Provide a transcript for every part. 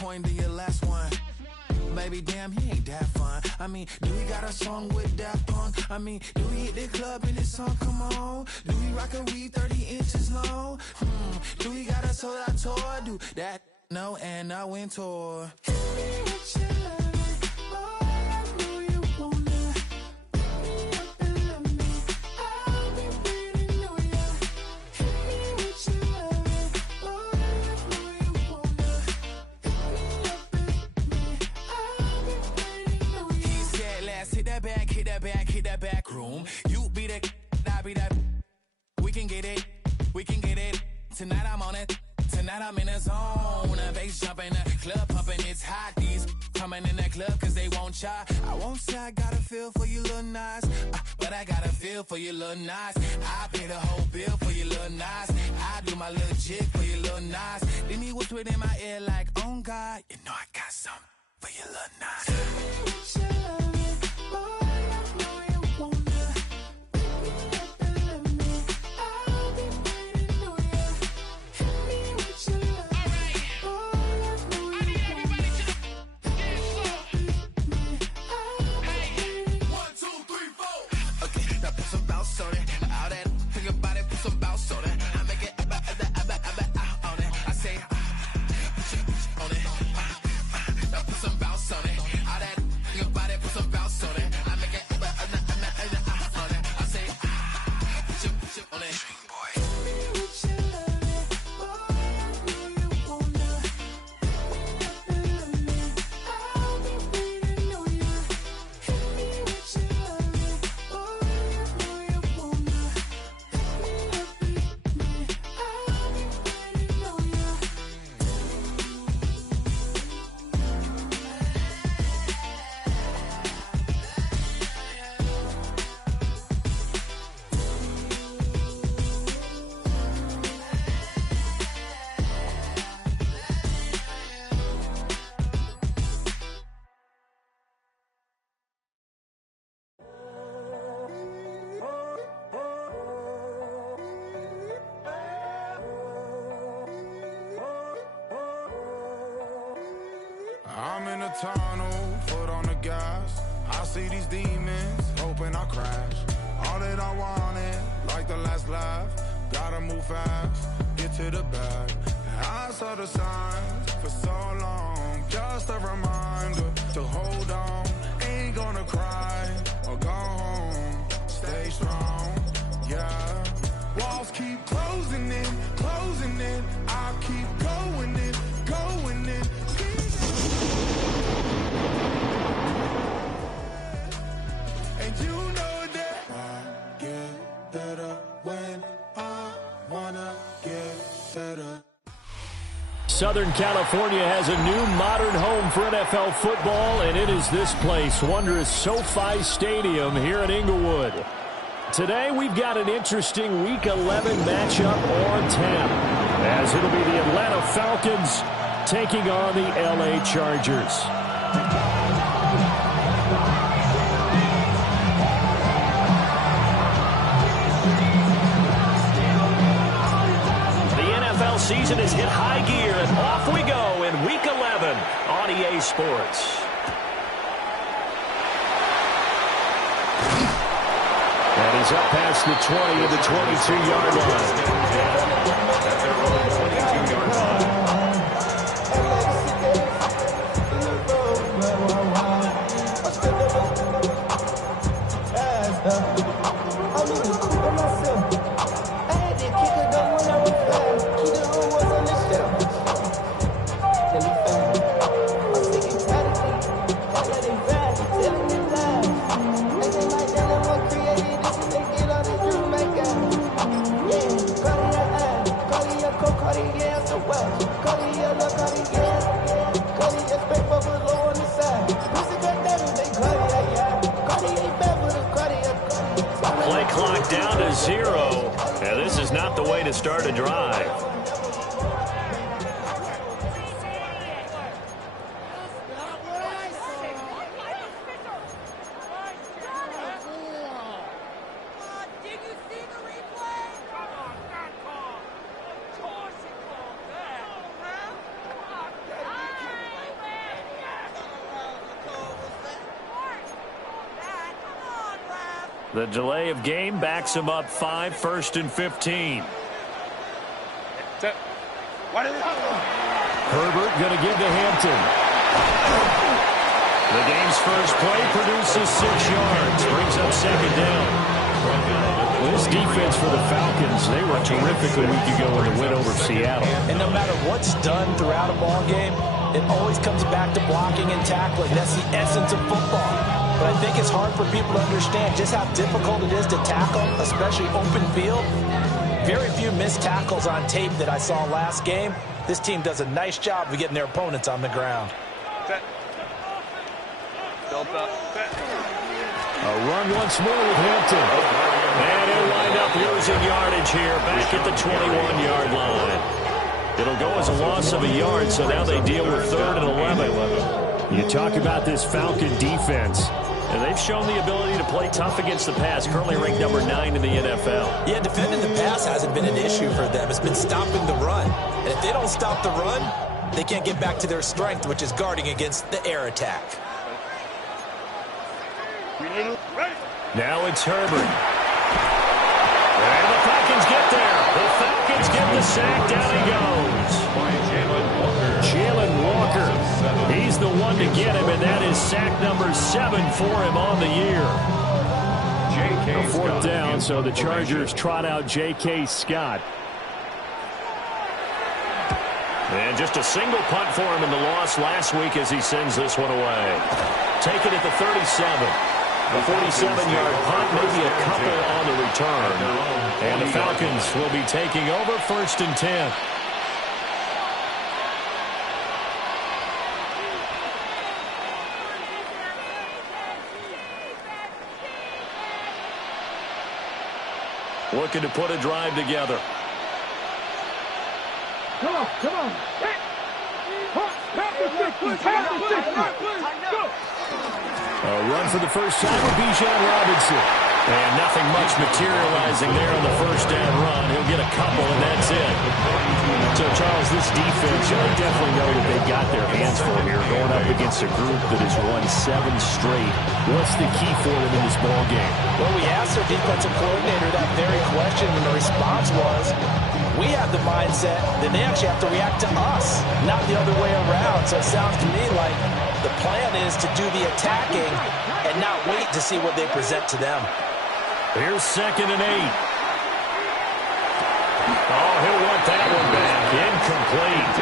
according to your last one. Baby, damn, he ain't that fun. I mean, do he got a song with Daft Punk? I mean, do he hit the club in his song? Come on. Do he rock a weed 30 inches long? Do he got a sold out tour? Do that? No, and I went tour. Hit me with your love, boy, I know you wanna. Pick me up and love me. I'll be waiting on ya. Hit me with your love, boy, I know you wanna. Pick me up and love me. I'll be waiting on ya. He said, let's hit that back, hit that back, hit that back room. You be the, I be that. We can get it, we can get it. Tonight I'm on it. Tonight I'm in a zone, a bass jumping, a club pumping, it's hot. These coming in that club cause they won't try. I won't say I got a feel for you little nice, but I got a feel for you little nice. I pay the whole bill for you little nice. I do my little jig for you little nice. Then he whispered in my ear like, oh God, you know I got something for you little nice. Tell me what you love, boy, I know you wanna. Pick me up and love me. I'll be waiting on ya. Hit me with your love, boy, I know you wanna. Pick me up, hey, 1, 2, 3, 4. Okay, now put some bounce on it. All that, think about it, put some bounce on it. I make it on it. I say, put your on it. Now put some bounce on it. All that, think about it, put some bounce on it. I make it on it. I say, put your on it. Hit me with your love, boy, I know you wanna. Pick me up and love me. I'll be waiting on ya. Hit me with your love, boy, I know you wanna. Pick me up and love me. I'll be waiting on ya. I'm in a tunnel, foot on the gas. I see these demons, hoping I crash. All that I wanted, like the last laugh. Gotta move fast, get to the bag. I saw the signs for so long. Just a reminder to hold on. Ain't gonna cry or go home. Stay strong, yeah. Walls keep closing in, closing in. I keep going in, going in. And you know that I get better when I wanna get better. Southern California has a new modern home for NFL football, and it is this place, wondrous SoFi Stadium here in Inglewood. Today we've got an interesting Week 11 matchup on tap, as it'll be the Atlanta Falcons taking on the LA Chargers. Season has hit high gear, and off we go in Week 11 on EA Sports. And he's up past the 20 of the 22-yard line. At their own 22-yard line. Play clock down to 0. Now, this is not the way to start a drive. The delay of game backs him up 5, 1st and 15. Herbert going to give to Hampton. The game's first play produces 6 yards. Brings up 2nd down. Well, this defense for the Falcons, they were terrific a week ago in the win over Seattle. And no matter what's done throughout a ball game, it always comes back to blocking and tackling. That's the essence of football. But I think it's hard for people to understand just how difficult it is to tackle, especially open field. Very few missed tackles on tape that I saw last game. This team does a nice job of getting their opponents on the ground. A run once more with Hampton. And he'll wind up losing yardage here back at the 21-yard line. It'll go as a loss of a yard, so now they deal with 3rd and 11. You talk about this Falcon defense, and they've shown the ability to play tough against the pass, currently ranked number 9 in the NFL. Yeah, defending the pass hasn't been an issue for them. It's been stopping the run. And if they don't stop the run, they can't get back to their strength, which is guarding against the air attack. Now it's Herbert. And the Falcons get there. The Falcons get the sack. Down he goes. Jalen Walker. He's the one to get him, and that is sack number 7 for him on the year. A 4th down, so the Chargers trot out J.K. Scott. And just a single punt for him in the loss last week as he sends this one away. Take it at the 37. A 47-yard punt, maybe a couple on the return. And the Falcons will be taking over 1st and 10. Looking to put a drive together. Come on, come on. A run for the first time with Bijan Robinson. And nothing much materializing there on the 1st down run. He'll get a couple, and that's it. So, Charles, this defense, they definitely know that they've got their hands full here, going up against a group that has won 7 straight. What's the key for them in this ball game? Well, we asked their defensive coordinator that very question, and the response was, we have the mindset that they actually have to react to us, not the other way around. So it sounds to me like the plan is to do the attacking and not wait to see what they present to them. Here's 2nd and 8. Oh, he'll want that one back. Incomplete.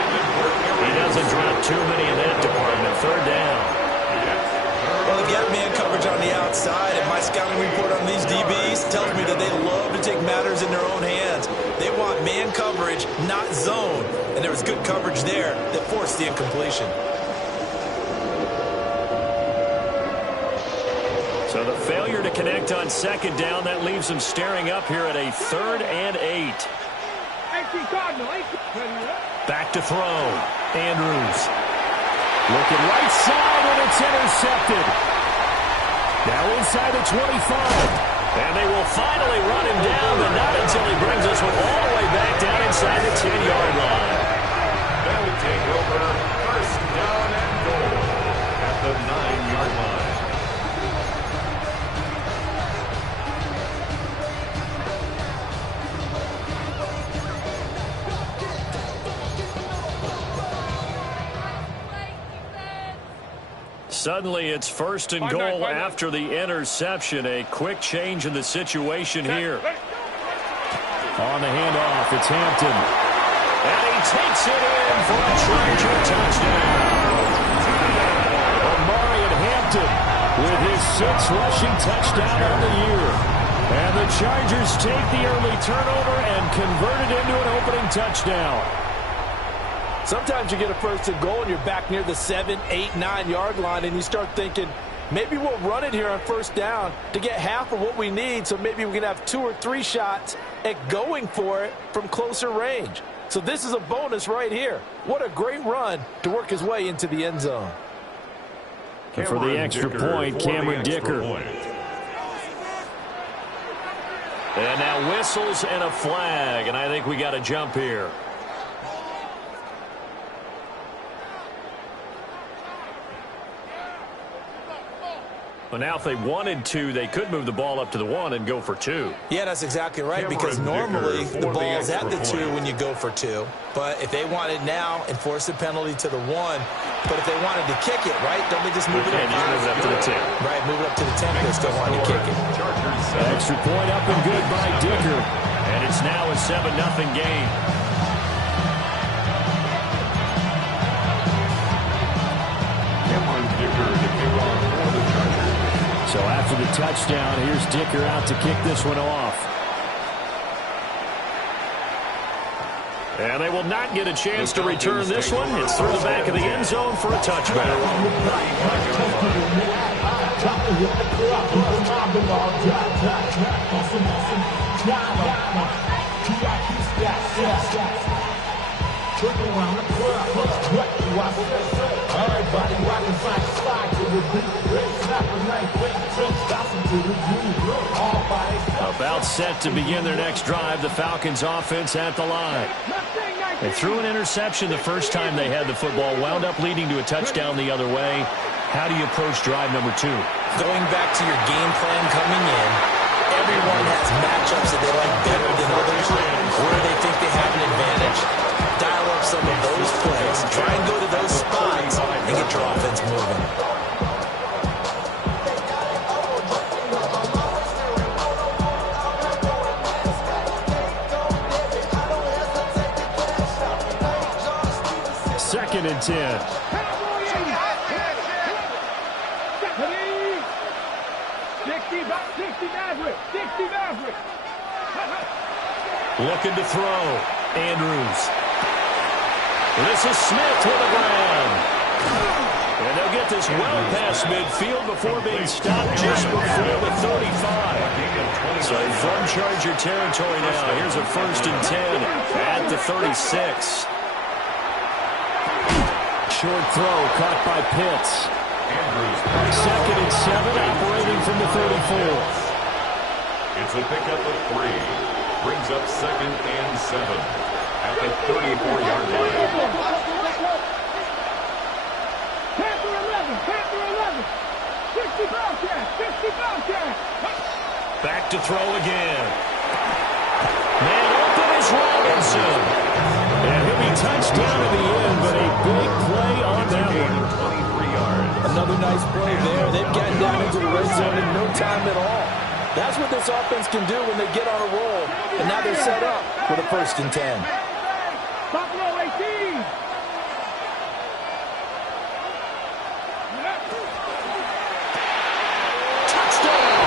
He doesn't drop too many in that department. 3rd down. Well, they've got man coverage on the outside, and my scouting report on these DBs tells me that they love to take matters in their own hands. They want man coverage, not zone. And there was good coverage there that forced the incompletion. So the failure to connect on 2nd down, that leaves them staring up here at a 3rd and 8. Back to throw. Andrews. Looking right side, and it's intercepted. Now inside the 25. And they will finally run him down, but not until he brings us all the way back down inside the 10-yard line. That will take over 1st down and goal at the 9-yard line. Suddenly it's 1st and goal after the interception. A quick change in the situation here. On the handoff, it's Hampton. And he takes it in for a Charger touchdown. Omarion Hampton with his 6th rushing touchdown on the year. And the Chargers take the early turnover and convert it into an opening touchdown. Sometimes you get a 1st and goal and you're back near the 7, 8, 9-yard line, and you start thinking, maybe we'll run it here on 1st down to get half of what we need, so maybe we can have 2 or 3 shots at going for it from closer range. So this is a bonus right here. What a great run to work his way into the end zone. And for the extra point, Cameron Dicker. And now whistles and a flag, and I think we got a jump here. Well, now if they wanted to, they could move the ball up to the 1 and go for 2. Yeah, that's exactly right, because normally the ball's at the 2 when you go for 2. But if they want it now, enforce the penalty to the 1. But if they wanted to kick it, right, don't they just move it up? Move it up to the 10. Right, move it up to the 10 if they still want to kick it. Extra point up and good by Dicker. And it's now a 7-0 game. So after the touchdown, here's Dicker out to kick this one off. And they will not get a chance to return this one. It's through the back of the end zone for a touchback. About set to begin their next drive, the Falcons offense at the line. They threw an interception the first time they had the football, wound up leading to a touchdown the other way. How do you approach drive number 2? Going back to your game plan coming in, everyone has matchups that they like better than others, where they think they have an advantage. Dial up some of those plays. Try and go to those spots and get your offense moving. Second and 10. Looking to throw. Andrews. This is Smith with a grab. And they'll get this well past midfield before being stopped just before the 35. So from Charger territory now, here's a 1st and 10 at the 36. Short throw caught by Pitts. 2nd and 7 operating from the 34. It's a pickup of 3. Brings up 2nd and 7 at the 34-yard line. Panther 11, Panther 11. 60 Bobcat, 60 Bobcat. Back to throw again. Man open is Robinson. And he'll be touchdown in the end, but a big play on that one. 23 yards. Another nice play there. They've gotten down into the red zone in no time at all. That's what this offense can do when they get on a roll. And now they're set up for the 1st and 10. Buffalo 18. Touchdown!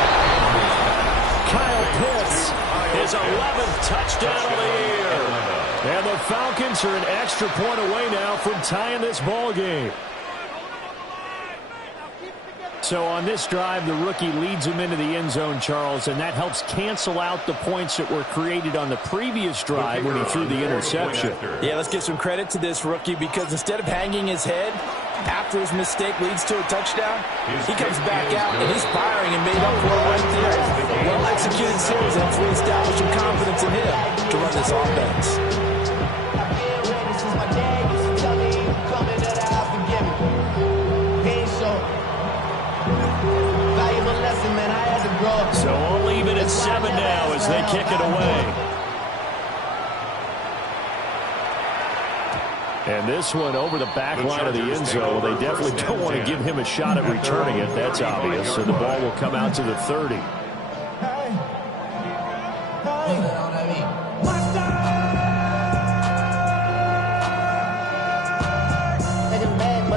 Kyle Pitts, his 11th touchdown of the year. And the Falcons are an extra point away now from tying this ball game. So on this drive, the rookie leads him into the end zone, Charles, and that helps cancel out the points that were created on the previous drive when he threw the interception. Yeah, let's give some credit to this rookie, because instead of hanging his head after his mistake leads to a touchdown, he comes back out and he's firing and made up for it right there. Well-executed series, and that's really established some confidence in him to run this offense. So we'll leave it at 7 now as they kick it away. And this one over the back line of the end zone. They definitely don't want to give him a shot at returning it. That's obvious. So the ball will come out to the 30.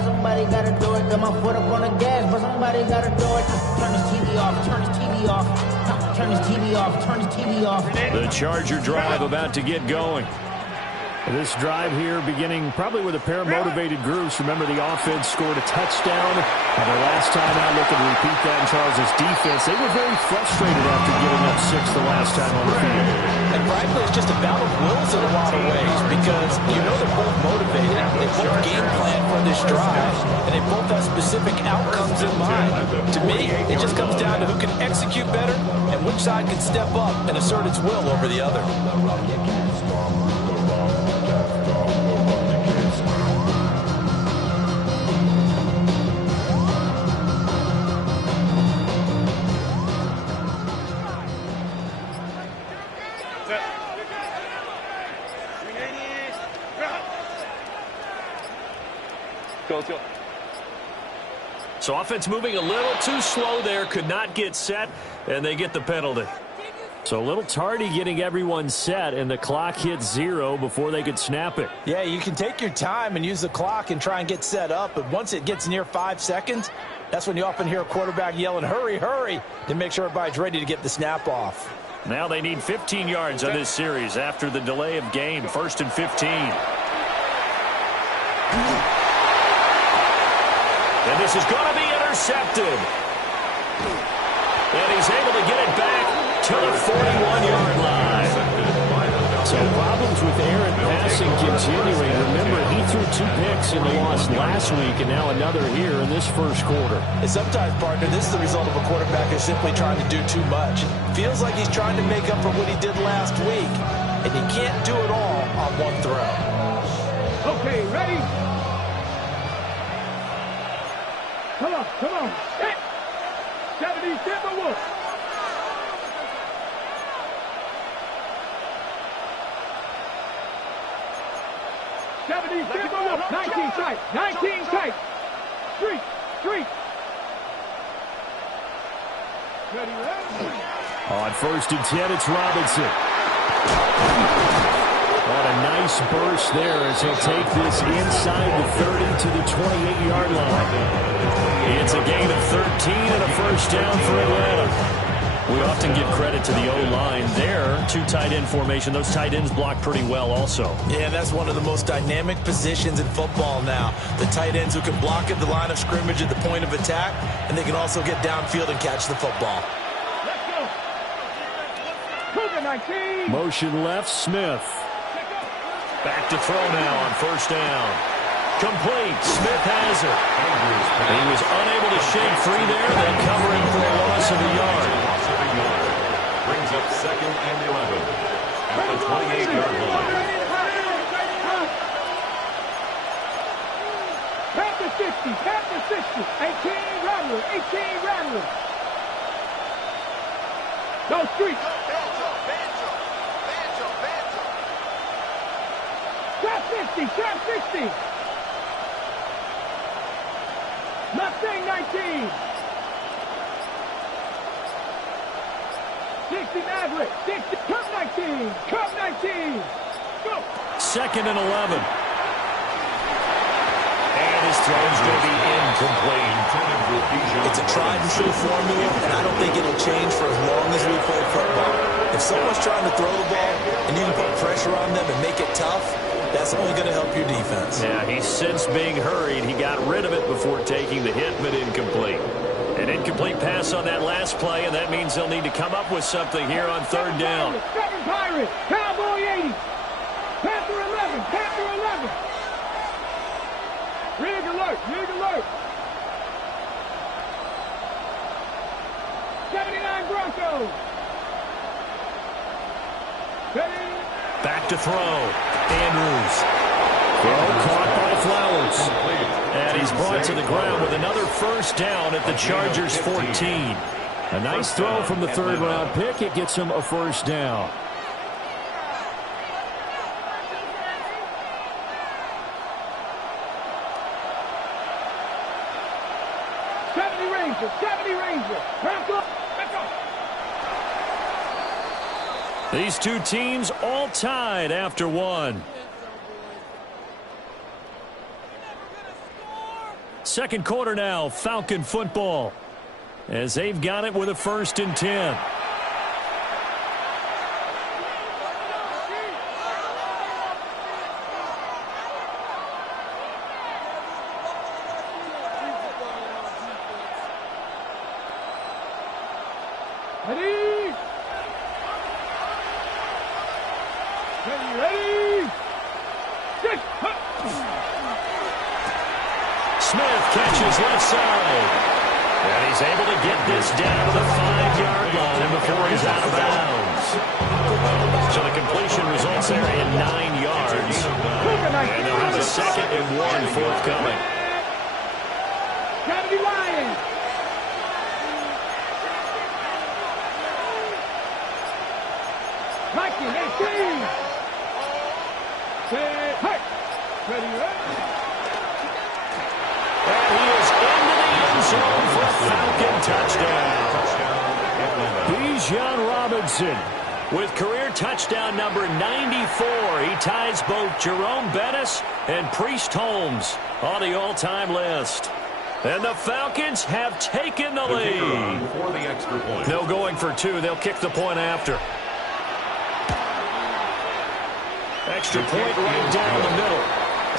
Somebody gotta do it. Got my foot up on the gas, but somebody gotta do it. Turn his TV off. Turn his TV off. Turn his TV off. Turn his TV off. The Charger drive about to get going. This drive here beginning probably with a pair of motivated groups. Remember, the offense scored a touchdown. And the last time out, looking to repeat that in Charles' defense. They were very frustrated after giving up 6 the last time on the field. And frankly, it's just a battle of wills in a lot of ways, because you know they're both motivated. They both game plan for this drive, and they both have specific outcomes in mind. To me, it just comes down to who can execute better and which side can step up and assert its will over the other. Go, let's go. So offense moving a little too slow there, could not get set, and they get the penalty. So a little tardy getting everyone set, and the clock hit 0 before they could snap it. Yeah, you can take your time and use the clock and try and get set up, but once it gets near 5 seconds, that's when you often hear a quarterback yelling, hurry, hurry, to make sure everybody's ready to get the snap off. Now they need 15 yards on this series after the delay of game. 1st and 15. And this is going to be intercepted. And he's able to get it back to the 41-yard line. So problems with Aaron passing continuing. Remember, he threw 2 picks in the loss last week, and now another here in this first quarter. And sometimes, partner, this is the result of a quarterback who's simply trying to do too much. Feels like he's trying to make up for what he did last week, and he can't do it all on one throw. Okay, ready? Come on, come on. Hit! 70 Timberwolves. '70s Timberwolves. 19 tight. 19 tight. Street. Street. Ready, ready. On 1st and 10, it's Robinson. What a nice burst there as he'll take this inside the 30 to the 28-yard line. It's a gain of 13 and a first down for Atlanta. We often give credit to the O-line there. 2 tight end formation. Those tight ends block pretty well also. Yeah, that's one of the most dynamic positions in football now. The tight ends who can block at the line of scrimmage at the point of attack, and they can also get downfield and catch the football. Let's go. Cougar 19. Motion left, Smith. Back to throw now on 1st down. Complete. Smith has it. He was unable to shake free there, then covering for a loss of a yard. Brings up 2nd and 11 at the 28-yard line. Back to 60. Back to 60. 18 Rattler. 18 Rattler. Go street. Trap 60. Trap 60. Mustang 19. 60 Maverick. 60. Cup 19. Cup 19. Go. 2nd and 11. And his throw is going to be incomplete. It's a tried and true formula, and I don't think it'll change for as long as we play football. If someone's trying to throw the ball and you can put pressure on them and make it tough, that's only going to help your defense. Yeah, he's since being hurried. He got rid of it before taking the hit, but incomplete. An incomplete pass on that last play, and that means they'll need to come up with something here on 3rd down. 7 Pirates. Cowboy 80. Panther 11. Panther 11. Rig alert. Rig alert. 79 Broncos. Ready. Back to throw. Andrews. Throw caught by Flowers. And he's brought to the ground with another first down at the Chargers 14. A nice throw from the 3rd-round pick. It gets him a first down. Ranger. 70 Ranger. Let's go. These 2 teams all tied after 1. Second quarter now, Falcon football, as they've got it with a 1st and 10. Ready? Ready? Six. Smith catches left side. And he's able to get this down to the 5-yard line before he's out of bounds. So the completion results there in 9 yards. And they'll have a 2nd and 1 forthcoming. Gotta be Lions. Viking 18. Say, hey. Ready, ready. Richardson with career touchdown number 94. He ties both Jerome Bettis and Priest Holmes on the all-time list. And the Falcons have taken the lead. For the extra point. No going for two. They'll kick the point after. Extra point right down the middle.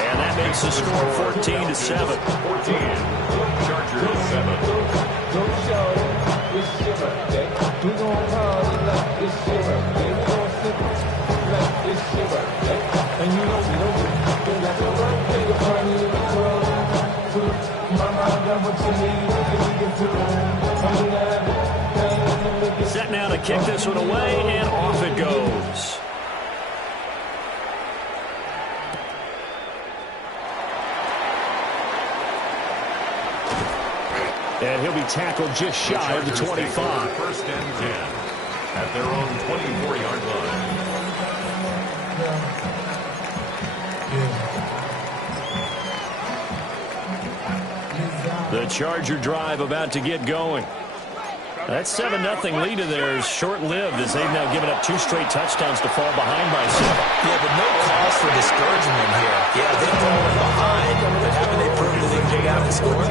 And that makes the score 14-7. 14. Chargers 7. Set now to kick this one away, and off it goes. And he'll be tackled just shy of the 25. First and 10 at their own 24-yard line. The Charger drive about to get going. That 7-0 lead of theirs short-lived as they've now given up 2 straight touchdowns to fall behind by 7. Yeah, but no cause for discouragement here. Yeah, they've fallen behind, but haven't they proved that they can get out and score?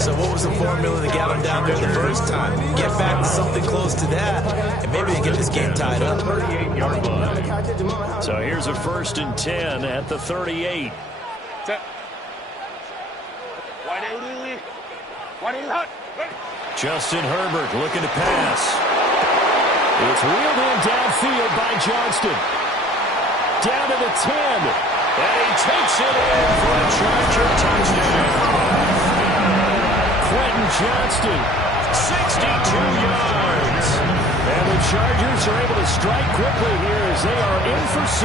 So what was the formula that got them down there the first time? Get back to something close to that, and maybe they get this game tied up. 38-yard line. So here's a 1st and 10 at the 38. Justin Herbert looking to pass. It's wheeled in downfield by Johnston. Down to the 10. And he takes it in for a Charger touchdown. Quentin Johnston, 62 yards. And the Chargers are able to strike quickly here as they are in for 6.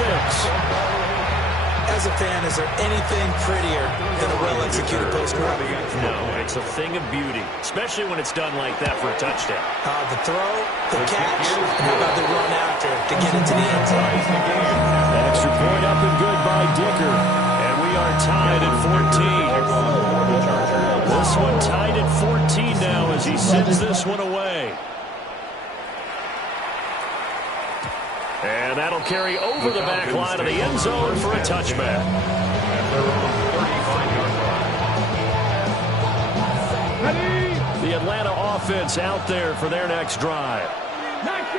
As a fan, is there anything prettier than a well-executed post-route? No, it's a thing of beauty, especially when it's done like that for a touchdown. The throw, the catch, and how about the run after to get into the end zone? Extra point up and good by Dicker. And we are tied at 14. This one tied at 14 now as he sends this one away. And that'll carry over the back line of the end zone for a touchback. The Atlanta offense out there for their next drive.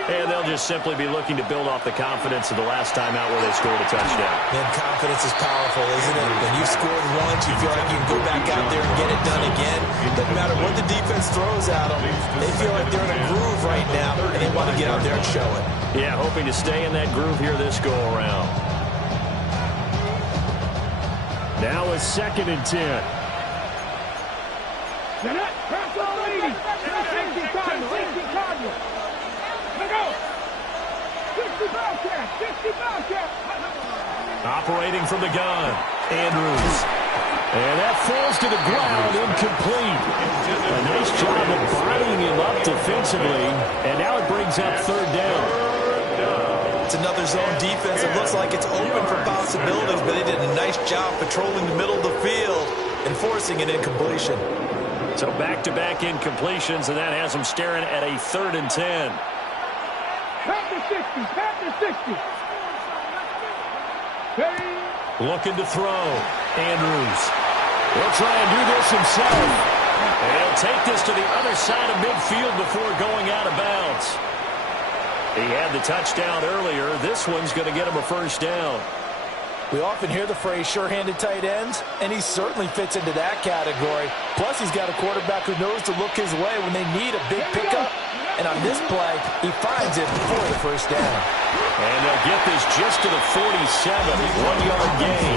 And they'll just simply be looking to build off the confidence of the last time out where they scored a touchdown. Man, confidence is powerful, isn't it? When you've scored once, you feel like you can go back out there and get it done again. Doesn't matter what the defense throws at them. They feel like they're in a groove right now, and they want to get out there and show it. Yeah, hoping to stay in that groove here this go-around. Now a 2nd and 10. Operating from the gun, Andrews. And that falls to the ground, incomplete. A nice job of bodying him up defensively, and now it brings up 3rd down. It's another zone defense. It looks like it's open for possibilities, but they did a nice job patrolling the middle of the field and forcing an incompletion. So back-to-back incompletions, and that has them staring at a 3rd and 10. Pat the 60. Looking to throw. Andrews will try and do this himself. And he'll take this to the other side of midfield before going out of bounds. He had the touchdown earlier. This one's going to get him a 1st down. We often hear the phrase sure-handed tight ends, and he certainly fits into that category. Plus, he's got a quarterback who knows to look his way when they need a big pickup. And on this play, he finds it for the 1st down. And they'll get this just to the 47, 1-yard gain.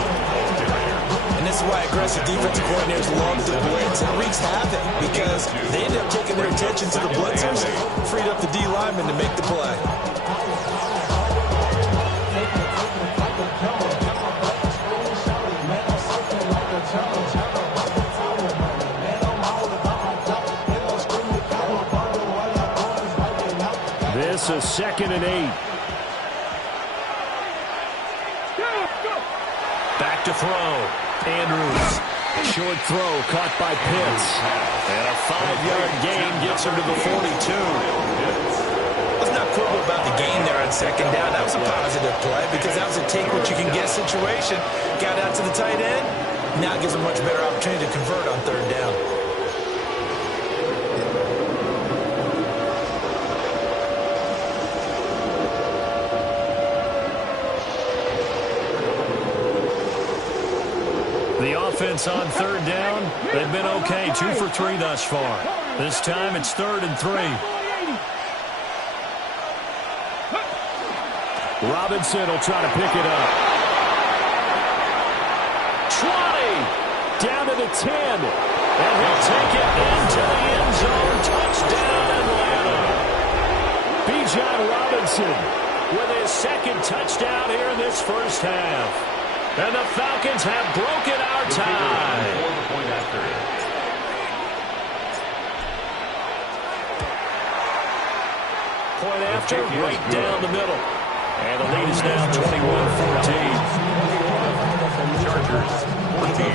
And this is why aggressive defensive coordinators love the blitz. It wreaks havoc because they end up taking their attention to the blitzers, freed up the D lineman to make the play. This is 2nd and 8. Back to throw. Andrews. Short throw caught by Pitts. And a 5-yard gain gets him to the 42. Let's not quibble about the game there on second down. That was a positive play because that was a take-what-you-can-get situation. Got out to the tight end. Now it gives a much better opportunity to convert on third down. The offense on third down, they've been okay, 2 for 3 thus far. This time it's 3rd and 3. Robinson will try to pick it up. 20, down to the 10, and he'll take it into the end zone. Touchdown, Atlanta. Bijan Robinson with his second touchdown here in this first half. And the Falcons have broken our tie. Point after, right down the middle. And the lead is now 21-14. Chargers, 14.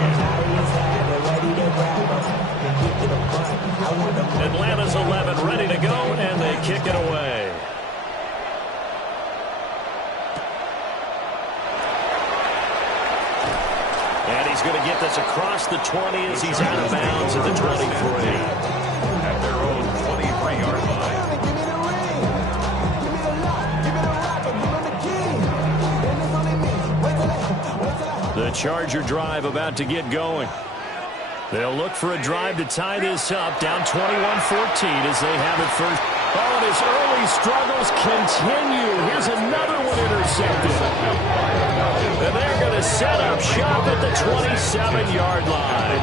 Atlanta's 11 ready to go, and they kick it away. And he's going to get this across the 20 as he's out of bounds at the 23. At their own 23-yard line. The Charger drive about to get going. They'll look for a drive to tie this up, down 21-14 as they have it first. Oh, and his early struggles continue. Here's another one intercepted. And they're going to set up shop at the 27-yard line.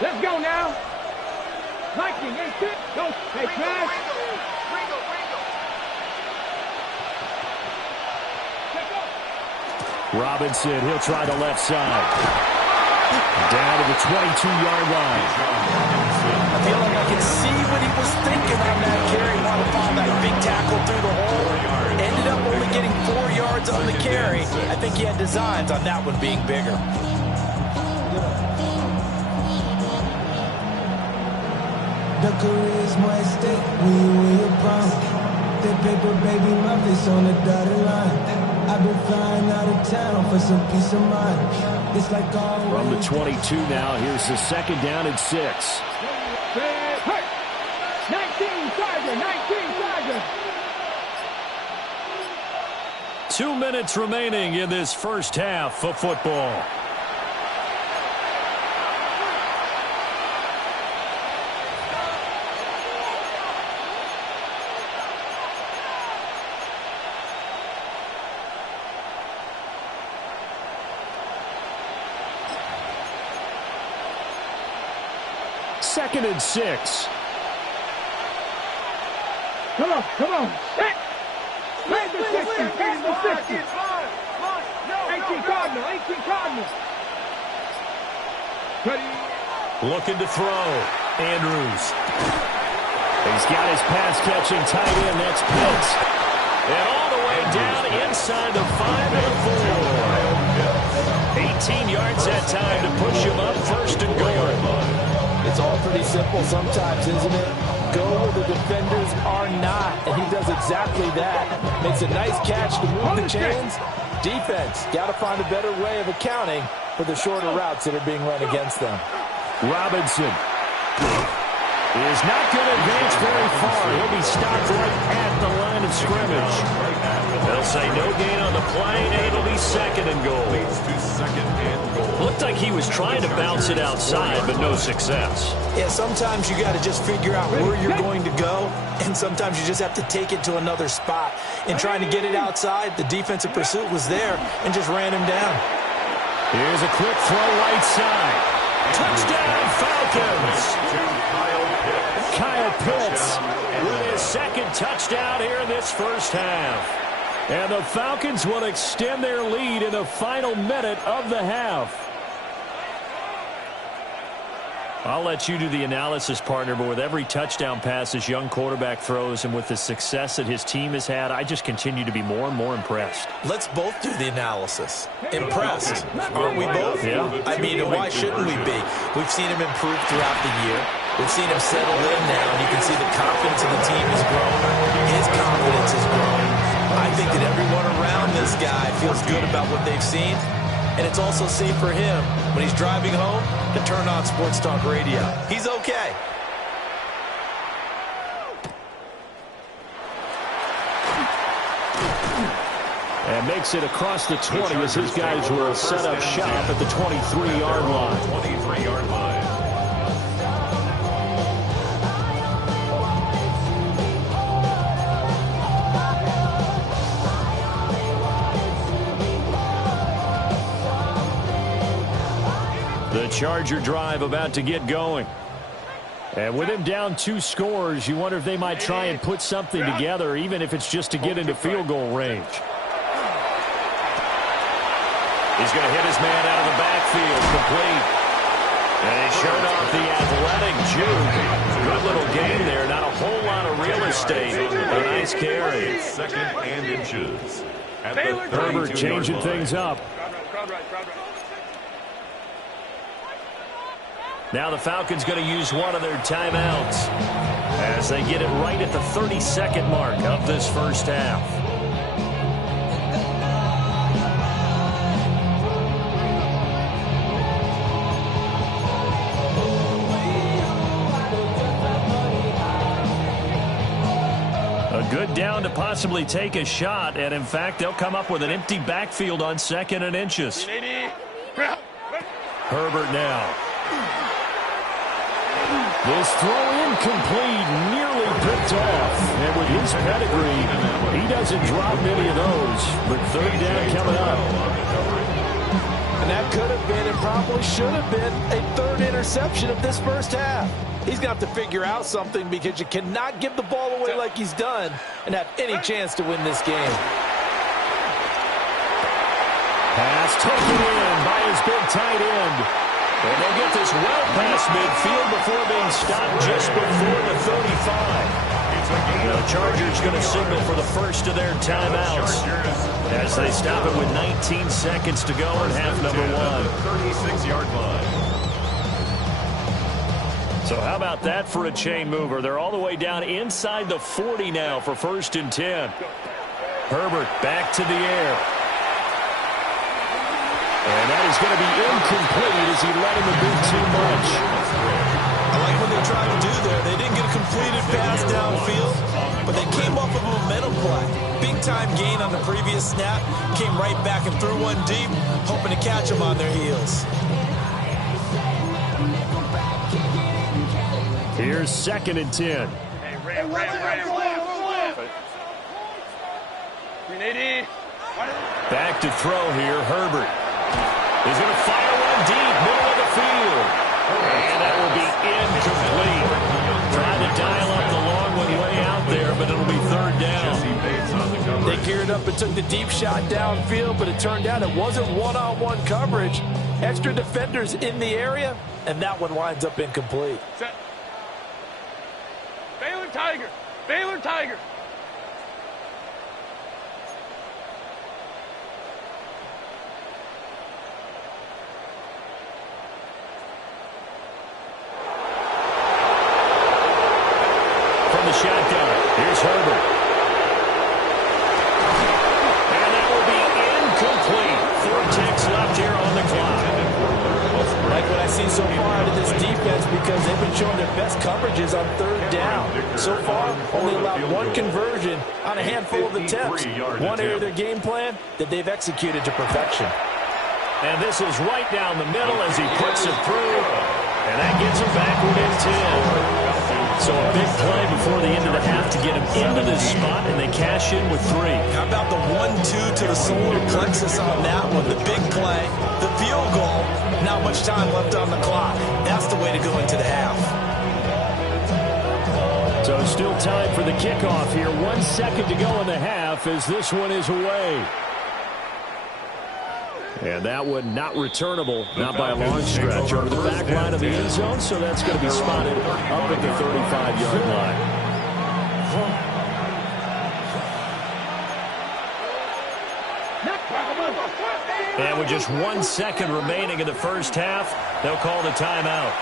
Let's go now. 19, 18, go. Hey, Trash. Robinson, he'll try the left side. Down to the 22-yard line. I feel like I can see what he was thinking on that carry. Want to find that big tackle through the hole. Ended up only getting 4 yards on the carry. I think he had designs on that one being bigger. The career's more at stake when you win your The paper, baby, my face on the dotted line. I've been flying out of town for some peace of mind. It's like always. From the 22 now, here's the second down and 6. 19 Charger, 19 Charger. 2 minutes remaining in this first half of football. Second and 6. Come on, come on. Hey! 60. 18 Cardinal, 18 Cardinal. Looking to throw. Andrews. He's got his pass-catching tight end. That's Pitts. And all the way down inside the 5 and 4. 18 yards that time to push him up first and goal. It's all pretty simple sometimes, isn't it? Go where the defenders are not, and he does exactly that. Makes a nice catch to move the chains. Defense, got to find a better way of accounting for the shorter routes that are being run against them. Robinson is not going to advance very far. He'll be stopped right at the line of scrimmage. They'll say no gain on the play, and it'll be second and goal. Looked like he was trying to bounce it outside, but no success. Yeah, sometimes you got to just figure out where you're going to go, and sometimes you just have to take it to another spot. In trying to get it outside, the defensive pursuit was there and just ran him down. Here's a quick throw right side. Touchdown, Falcons! Kyle Pitts with his second touchdown here in this first half. And the Falcons will extend their lead in the final minute of the half. I'll let you do the analysis, partner, but with every touchdown pass this young quarterback throws and with the success that his team has had, I just continue to be more and more impressed. Let's both do the analysis. Impressed. Aren't we both? Yeah. I mean, why shouldn't we be? We've seen him improve throughout the year. We've seen him settle in now, and you can see the confidence of the team has grown. His confidence has grown. I think that everyone around this guy feels good about what they've seen. And it's also safe for him when he's driving home to turn on Sports Talk Radio. He's okay. And makes it across the 20 as his guys will set up shop at the 23-yard line. 23-yard line. The Charger drive about to get going. And with him down 2 scores, you wonder if they might try and put something together, even if it's just to get into field goal range. He's going to hit his man out of the backfield, complete. And he showed off the athletic juke. Good little game there, not a whole lot of real estate. A nice carry. Second and inches. At the Herbert changing things up. Now the Falcons going to use one of their timeouts as they get it right at the 32nd mark of this first half. A good down to possibly take a shot, and in fact, they'll come up with an empty backfield on 2nd and inches. Herbert now. This throw incomplete, nearly picked off. And with his pedigree, he doesn't drop many of those. But 3rd down coming up. And that could have been and probably should have been a 3rd interception of this first half. He's going to have to figure out something because you cannot give the ball away like he's done and have any chance to win this game. Pass taken in by his big tight end. And they'll get this well past midfield before being stopped just before the 35. The Chargers going to signal for the first of their timeouts as they stop it with 19 seconds to go in half number 1. 36-yard line. So how about that for a chain mover? They're all the way down inside the 40 now for 1st and 10. Herbert back to the air. And that is going to be incomplete as he let him do too much. I like what they tried to do there. They didn't get a completed pass downfield, but they came off of a momentum play. Big-time gain on the previous snap. Came right back and threw one deep, hoping to catch them on their heels. Here's 2nd and 10. Back to throw here, Herbert. He's going to fire one deep, middle of the field. And that will be incomplete. Trying to dial up the long one way out there, but it'll be 3rd down. They geared up and took the deep shot downfield, but it turned out it wasn't one-on-one coverage. Extra defenders in the area, and that one winds up incomplete. Set. Baylor Tiger. Baylor Tiger. The shotgun. Here's Herbert. And that will be incomplete. 4 ticks left here on the clock. Like what I've seen so far out of this defense because they've been showing their best coverages on 3rd down. So far, only allowed 1 conversion on a handful of attempts. One area of their game plan that they've executed to perfection. And this is right down the middle as he puts it through. And that gets him backward in 10. So a big play before the end of the half to get him into this spot, and they cash in with 3. How about the 1-2 to the solar plexus on that one? The big play, the field goal, not much time left on the clock. That's the way to go into the half. So still time for the kickoff here. 1 second to go in the half as this one is away. And that one not returnable, not by a long stretch, over the back line of the end zone, so that's going to be spotted up at the 35-yard line. And with just 1 second remaining in the first half, they'll call the timeout.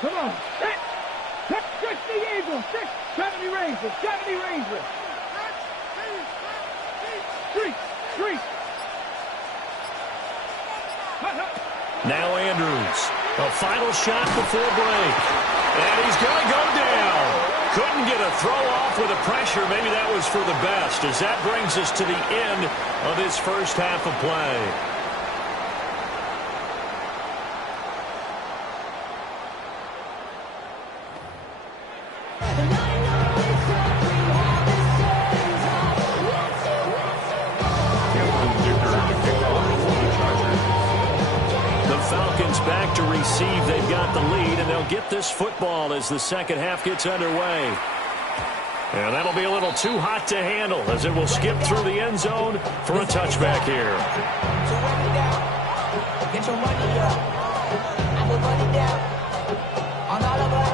Come on. 60 Eagles, 70 Rangers, 70 Rangers. 3. Now Andrews. A final shot before break. And he's going to go down. Couldn't get a throw off with the pressure. Maybe that was for the best, as that brings us to the end of this first half of play. Back to receive. They've got the lead, and they'll get this football as the second half gets underway. And that'll be a little too hot to handle, as it will skip through the end zone for a touchback here. Get your money up. I put money down on all of us,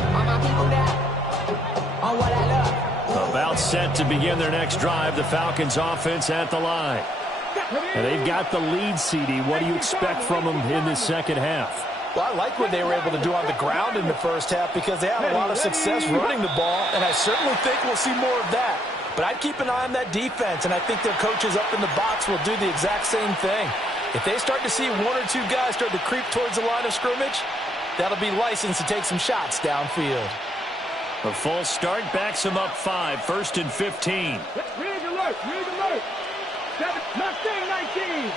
on my people now, on what I love. About set to begin their next drive, the Falcons offense at the line. And they've got the lead, CD. What do you expect from them in this second half? Well, I like what they were able to do on the ground in the first half because they had a lot of success running the ball, and I certainly think we'll see more of that. But I'd keep an eye on that defense, and I think their coaches up in the box will do the exact same thing. If they start to see 1 or 2 guys start to creep towards the line of scrimmage, that'll be licensed to take some shots downfield. A false start backs them up 5, 1st and 15. Rig alert, rig alert. 7, Mustang 19.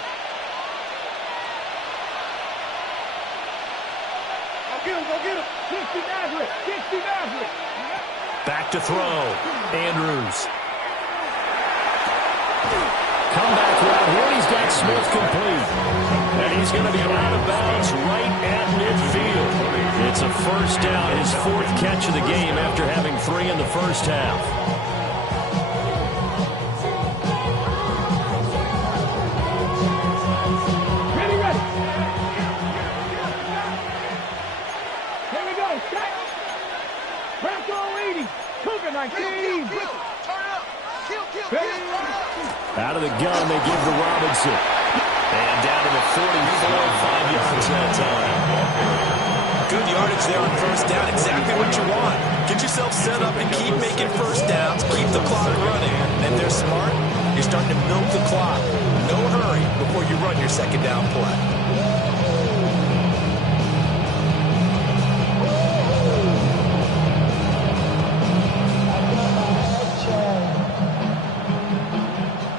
Go get him. 60 Maverick. Back to throw. Andrews. Comeback route here. He's got Smith complete. And he's going to be out of bounds right at midfield. It's a first down, his 4th catch of the game after having 3 in the first half. Out of the gun, they give to Robinson. And down to the 44, 5 yards that time. Good yardage there on first down. Exactly what you want. Get yourself set up and keep making first downs. Keep the clock running. And if they're smart, you're starting to milk the clock. No hurry before you run your second down play.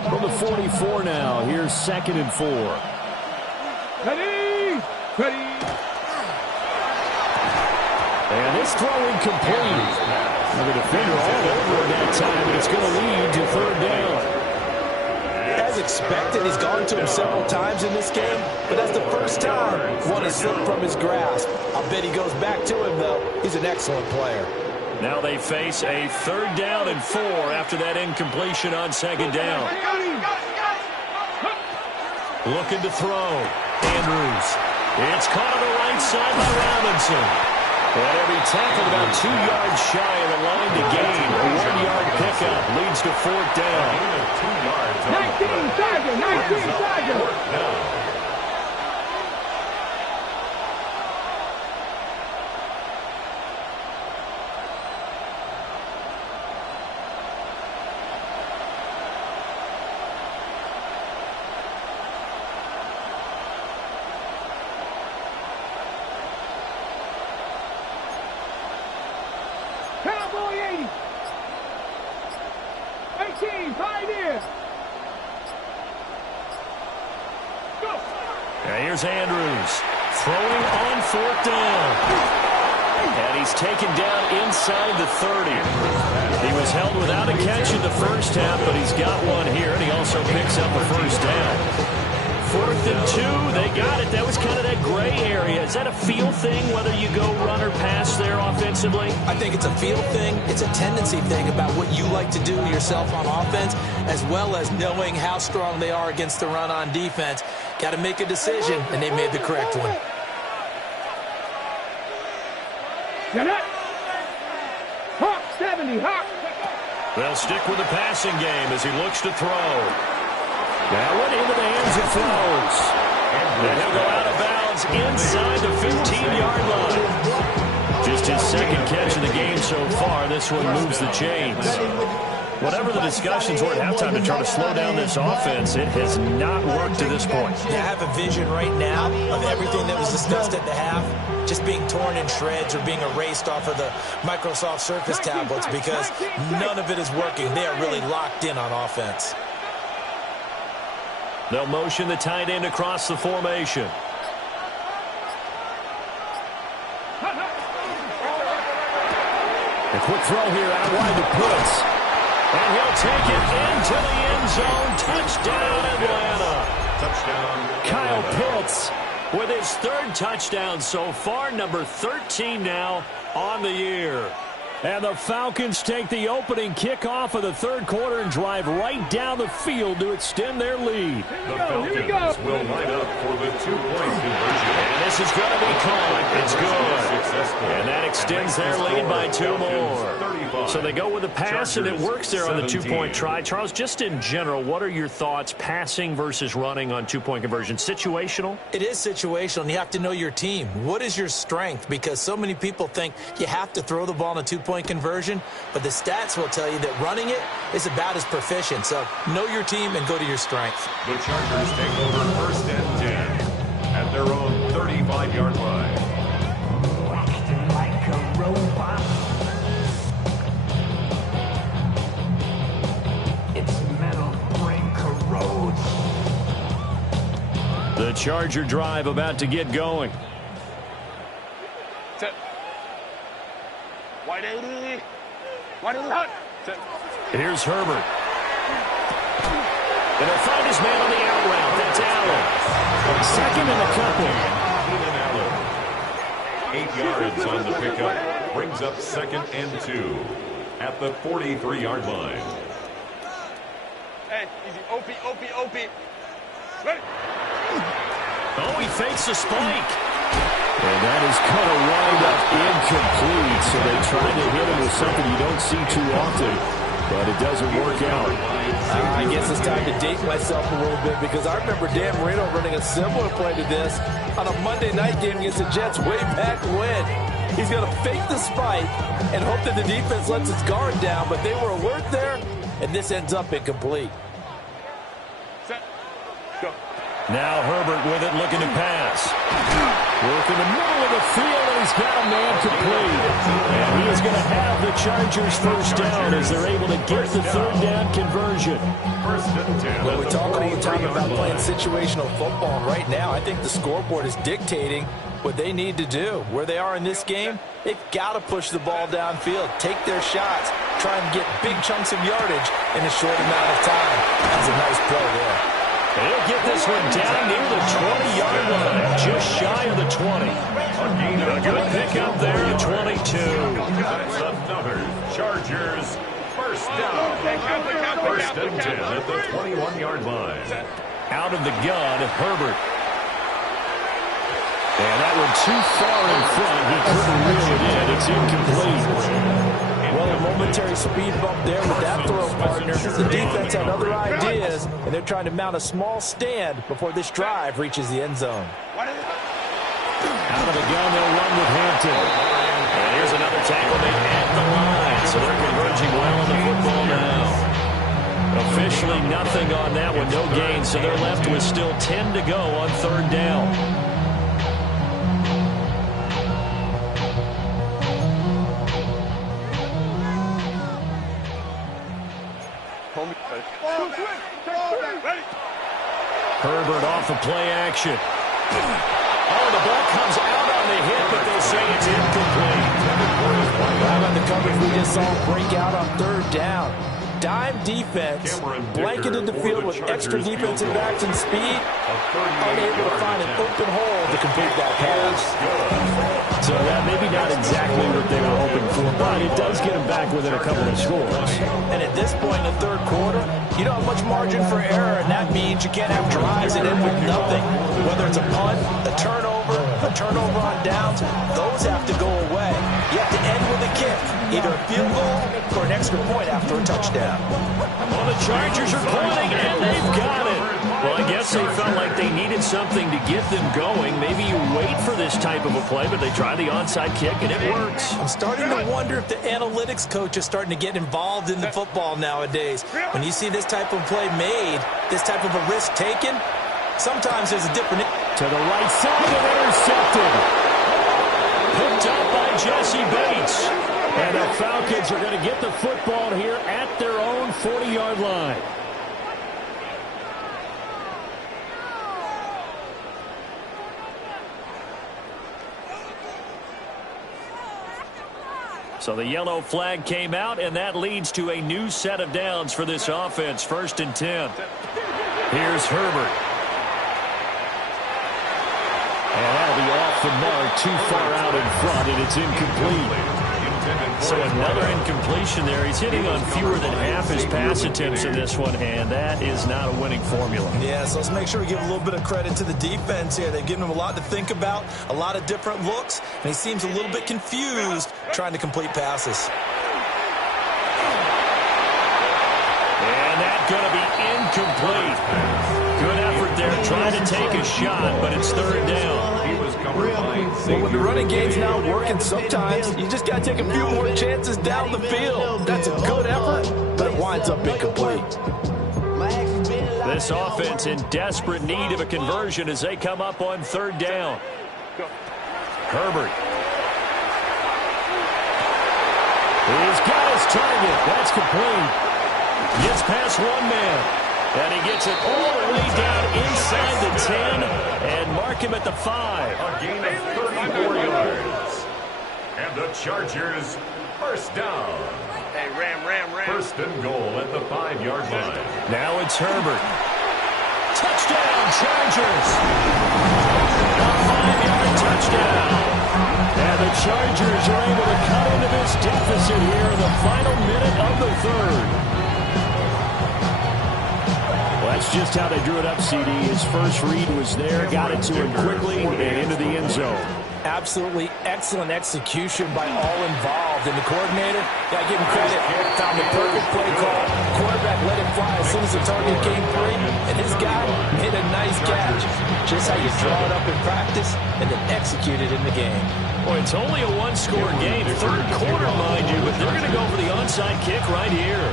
From the 44 now, here's 2nd and 4. Ready. And this throw incomplete. The defender all over in that time, and it's going to lead to 3rd down. As expected, he's gone to him several times in this game, but that's the first time one has slipped from his grasp. I'll bet he goes back to him, though. He's an excellent player. Now they face a 3rd down and 4 after that incompletion on 2nd down. Looking to throw. Andrews. It's caught on the right side by Robinson. And he'll be tackled about 2 yards shy of the line to gain. A 1-yard pickup leads to 4th down. 19 Tiger. 4th down. Cowboy 80. 18, Pioneer. Go. And here's Andrews. Throwing on 4th down. And he's taken down inside the 30. He was held without a catch in the first half, but he's got one here, and he also picks up a first down. 4th and 2, they got it. That was kind of that gray area. Is that a feel thing, whether you go run or pass there offensively? I think it's a feel thing. It's a tendency thing about what you like to do yourself on offense, as well as knowing how strong they are against the run on defense. Got to make a decision, and they made the correct one. Hawk 70, Hawk. They'll stick with the passing game as he looks to throw. That one into the hands of Flowers. And he'll go out of bounds inside the 15-yard line. Just his second catch of the game so far. This one moves the chains. Whatever the discussions were at halftime to try to slow down this offense, it has not worked to this point. Yeah, I have a vision right now of everything that was discussed at the half just being torn in shreds or being erased off of the Microsoft Surface tablets because none of it is working. They are really locked in on offense. They'll motion the tight end across the formation. A quick throw here out wide to Pitts. And he'll take it into the end zone. Touchdown, Atlanta. Touchdown, Kyle Atlanta. Pitts with his 3rd touchdown so far, number 13 now on the year. And the Falcons take the opening kickoff of the 3rd quarter and drive right down the field to extend their lead. The Falcons will line up for the 2-point conversion. And this is going to be caught. It's good. And that extends their lead by 2 more. So they go with a pass, and it works there on the 2-point try. Charles, just in general, what are your thoughts passing versus running on 2-point conversion? Situational? It is situational, and you have to know your team. What is your strength? Because so many people think you have to throw the ball in a 2-point conversion, but the stats will tell you that running it is about as proficient. So know your team and go to your strength. The Chargers take over 1st and 10 at their own 35-yard line. Acting like a robot. Its metal brain corrodes. The Charger drive about to get going. Here's Herbert. And he'll find his man on the out route. That's Allen. 2nd and a couple. 8 yards on the pickup. Brings up 2nd and 2 at the 43-yard line. Hey, easy. OP. Ready? Oh, he fakes a spike. And that is going to wind up incomplete. So they tried to hit him with something you don't see too often, but it doesn't work out. I guess it's time to date myself a little bit because I remember Dan Marino running a similar play to this on a Monday night game against the Jets way back when. He's going to fake the spike and hope that the defense lets its guard down, but they were alert there, and this ends up incomplete. Set. Go. Now Herbert with it, looking to pass. Work in the middle of the field, and he's got a man complete. And he is going to have the Chargers first down as they're able to get the 3rd down conversion. 1st and 10. Well, we talk all the time about playing situational football, and right now I think the scoreboard is dictating what they need to do. Where they are in this game, they've got to push the ball downfield, take their shots, try and get big chunks of yardage in a short amount of time. That's a nice play there. He'll get this one down near the 20-yard line, just shy of the 20. A good pickup there at 22. That's another Chargers first down. 1st and 10 at the 21-yard line. Out of the gun, Herbert. And that one too far in front. He couldn't reel it in. It's incomplete. Well, a momentary speed bump there with that throw, partner. The defense had other ideas, and they're trying to mount a small stand before this drive reaches the end zone. Out of the gun, they'll run with Hampton. And here's another tackle made at the line. So they're converging well on the football now. Officially nothing on that one, no gain. So they're left with still 10 to go on 3rd down. Herbert off the play action. Oh, the ball comes out on the hit, but they'll say it's incomplete. How about the coverage we just saw break out on third down? Dime defense, blanketed the field with extra defensive backs and speed, unable to find an open hole to complete that pass. So that maybe not exactly what they were hoping for, but it does get them back within a couple of scores. And at this point in the third quarter, you don't have much margin for error, and that means you can't have drives that end with nothing. Whether it's a punt, a turnover on downs, those have to go away. You have to end with a kick, either a field goal or an extra point after a touchdown. Well, the Chargers are pointing, and they've got it. Well, I guess they felt like they needed something to get them going. Maybe you wait for this type of a play, but they try the onside kick, and it works. I'm starting to wonder if the analytics coach is starting to get involved in the football nowadays. When you see this type of play made, this type of a risk taken, sometimes there's a different... To the right side and intercepted. Picked up by Jesse Bates. And the Falcons are going to get the football here at their own 40-yard line. So the yellow flag came out, and that leads to a new set of downs for this offense. 1st and 10. Here's Herbert. And that'll be off the mark, too far out in front, and it's incomplete. So another incompletion there. He's hitting on fewer than half his pass attempts in this one, and that is not a winning formula. Yeah, so let's make sure we give a little bit of credit to the defense here. They've given him a lot to think about, a lot of different looks, and he seems a little bit confused trying to complete passes. And that's going to be incomplete. Good effort there, trying to take a shot, but it's 3rd down. Well, when the running game's not working, sometimes you just got to take a few more chances down the field. That's a good effort, but it winds up incomplete. This offense in desperate need of a conversion as they come up on 3rd down. Herbert. He's got his target. That's complete. Gets past one man. And he gets it all the way down inside the 10 and mark him at the 5. A gain of 34 yards. And the Chargers, 1st down. Hey, Ram. 1st and goal at the 5-yard line. Now it's Herbert. Touchdown, Chargers. A 5-yard touchdown. And the Chargers are able to cut into this deficit here in the final minute of the 3rd. That's just how they drew it up, CD. His first read was there, got it to him quickly, and into the end zone. Absolutely excellent execution by all involved. And the coordinator, got to give him credit, found the perfect play call. Quarterback let it fly as soon as the target came free, and this guy made a nice catch. Just how you draw it up in practice and then execute it in the game. Boy, it's only a one-score game. 3rd quarter, mind you, but they're going to go for the onside kick right here.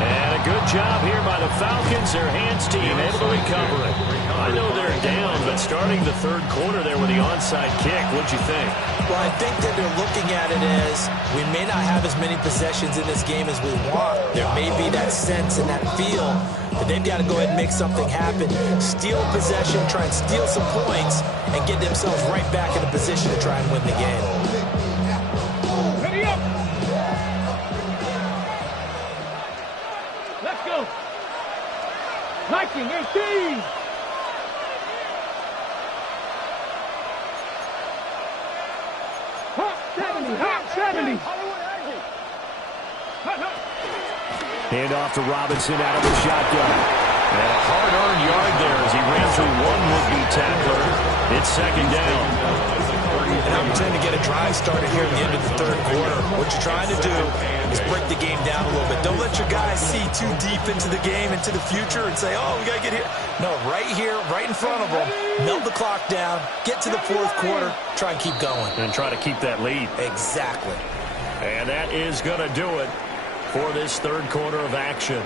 And a good job here by the Falcons. Their hands team able to recover it. I know they're down, but starting the 3rd quarter there with the onside kick, what'd you think? Well, I think that they're looking at it as we may not have as many possessions in this game as we want. There may be that sense and that feel, but they've got to go ahead and make something happen. Steal possession, try and steal some points, and get themselves right back in a position to try and win the game. Ready up. Let's go. Viking 18. Hot 70. Hot 70. Hand off to Robinson out of the shotgun. And a hard-earned yard there as he ran through one would-be tackler. It's 2nd down. An opportunity to get a drive started here at the end of the 3rd quarter. What you're trying to do is break the game down a little bit. Don't let your guys see too deep into the game, into the future, and say, oh, we got to get here. No, right here, right in front of them, melt the clock down, get to the 4th quarter, try and keep going. And try to keep that lead. Exactly. And that is going to do it for this 3rd quarter of action.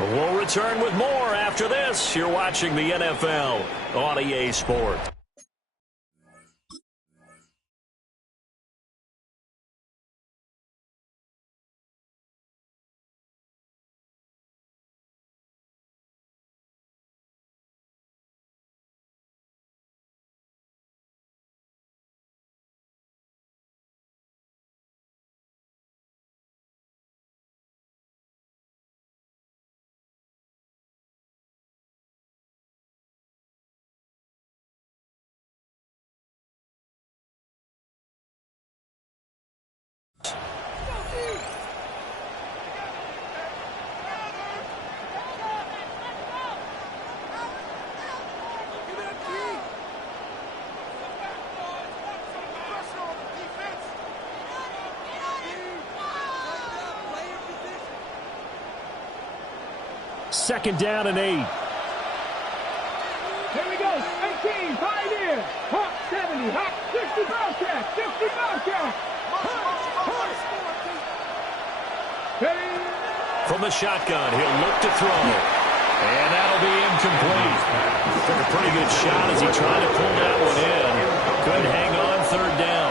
We'll return with more after this. You're watching the NFL on EA Sports. 2nd down and 8. Here we go. 18, Pioneer. Hawk 70, Hawk 60, Bobcat, 60, Bobcat. From the shotgun, he'll look to throw. And that'll be incomplete. Took a pretty good shot as he tried to pull that one in. Couldn't hang on 3rd down.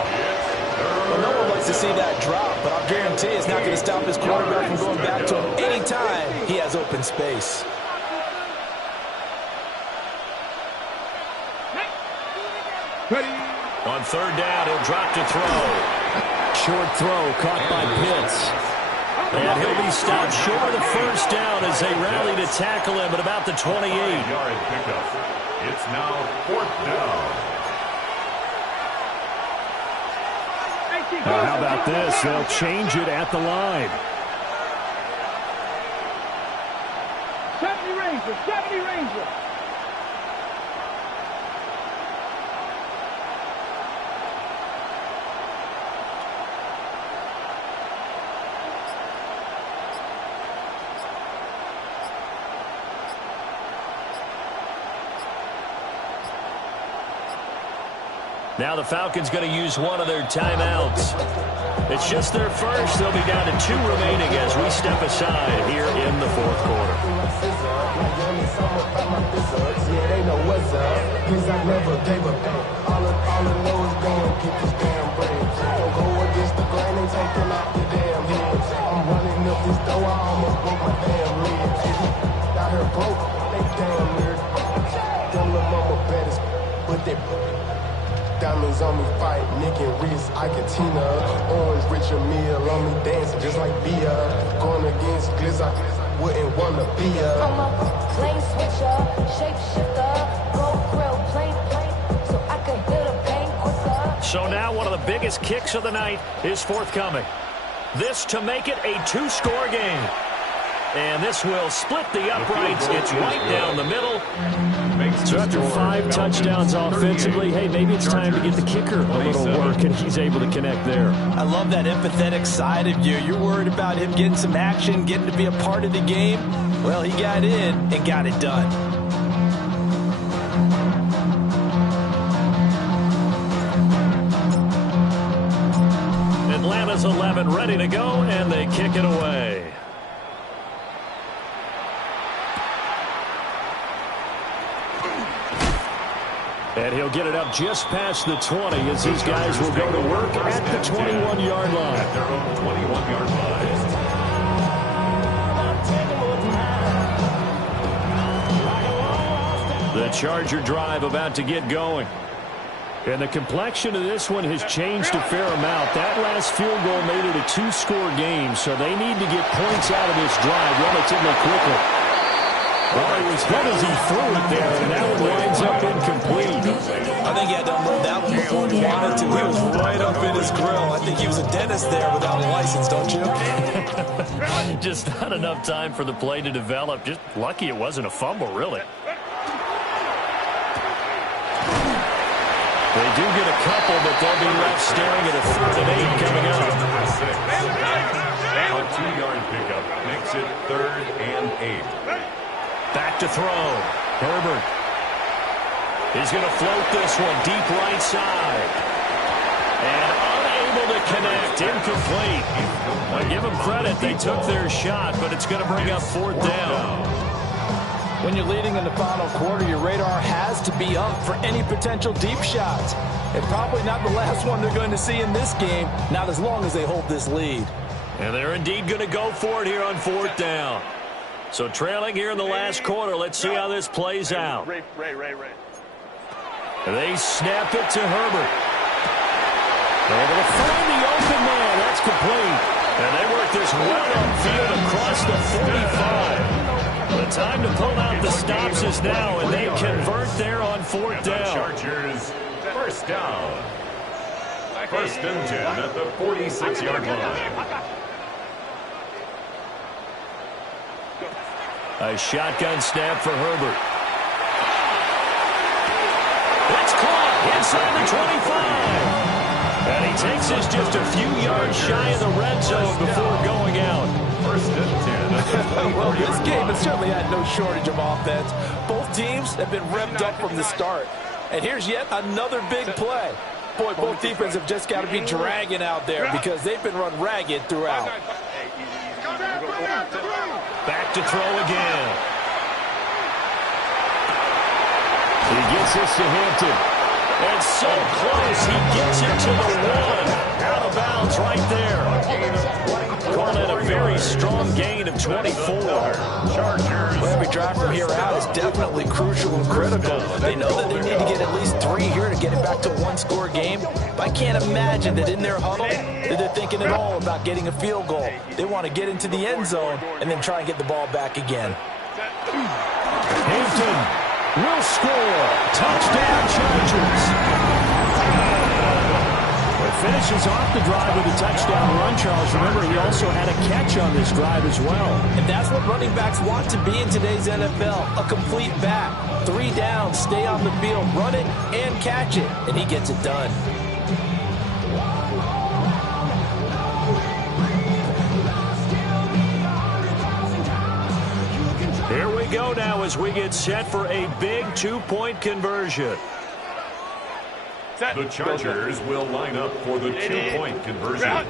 Well, no one likes to see that drop, but I'll guarantee it's not going to stop his quarterback from going back to him anytime he has open space. On 3rd down, he'll drop to throw. Short throw caught by Pitts. And he'll be stopped short of the 1st down as they rally to tackle him at about the 28. Pickup. It's now 4th down. How about this? They'll change it at the line. 70 Rangers, 70 Rangers. Now the Falcons going to use one of their timeouts. It's just their first. They'll be down to 2 remaining as we step aside here in the 4th quarter. Diamonds on me fight, Nick and Reese, Iketina. Orange Richard Mill on me dancing just like Bia. Going against Glizz, I wouldn't want to be a. I'm a plane switcher, shapeshifter, go grill, plane, so I can hit a bang quicker. So now one of the biggest kicks of the night is forthcoming. This to make it a 2-score game. And this will split the uprights. It's right down the middle. So after 5 touchdowns offensively, hey, maybe it's time to get the kicker a little work, and he's able to connect there. I love that empathetic side of you. You're worried about him getting some action, getting to be a part of the game. Well, he got in and got it done. Atlanta's 11 ready to go, and they kick it away. And he'll get it up just past the 20 as these guys will go to work at the 21-yard line. At their own 21-yard line. The Charger drive about to get going. And the complexion of this one has changed a fair amount. That last field goal made it a 2-score game, so they need to get points out of this drive relatively quickly. Well, it was good as he threw it there, and that one winds up incomplete. I think he had to unload that one before he wanted to. He was right up in his grill. I think he was a dentist there without a license, don't you? Just not enough time for the play to develop. Just lucky it wasn't a fumble, really. They do get a couple, but they'll be left staring at a 3rd and 8 coming up. A 2-yard pickup makes it 3rd and 8. Back to throw. Herbert. He's going to float this one deep right side. And unable to connect. Incomplete. I give them credit. They took their shot, but it's going to bring up 4th down. When you're leading in the final quarter, your radar has to be up for any potential deep shots. And probably not the last one they're going to see in this game, not as long as they hold this lead. And they're indeed going to go for it here on 4th down. So trailing here in the last quarter. Let's see how this plays out. Ray. They snap it to Herbert. Able to find the open man. That's complete. And they work this well upfield across the 45. The time to pull out the stops is now, and they convert there on 4th down. Chargers, 1st down. 1st and 10 at the 46-yard line. A shotgun snap for Herbert. It's caught inside the 25. And he takes us just a few yards shy of the red zone before going out. 1st and 10. Well, this game has certainly had no shortage of offense. Both teams have been revved up from the start. And here's yet another big play. Boy, both defenses have just got to be dragging out there because they've been run ragged throughout. Back to throw again. He gets this to Hampton. And so close, he gets it to the one. Out of bounds right there. Calling it a very strong gain of 24. Well, every drive from here out is definitely crucial and critical. They know that they need to get at least 3 here to get it back to a one-score game. But I can't imagine that in their huddle that they're thinking at all about getting a field goal. They want to get into the end zone and then try and get the ball back again. Hampton will score. Touchdown, Chargers. Finishes off the drive with a touchdown run, Charles. Remember, he also had a catch on this drive as well. And that's what running backs want to be in today's NFL, a complete back. 3 downs, stay on the field, run it, and catch it. And he gets it done. Here we go now as we get set for a big 2-point conversion. The Chargers will line up for the 2-point conversion.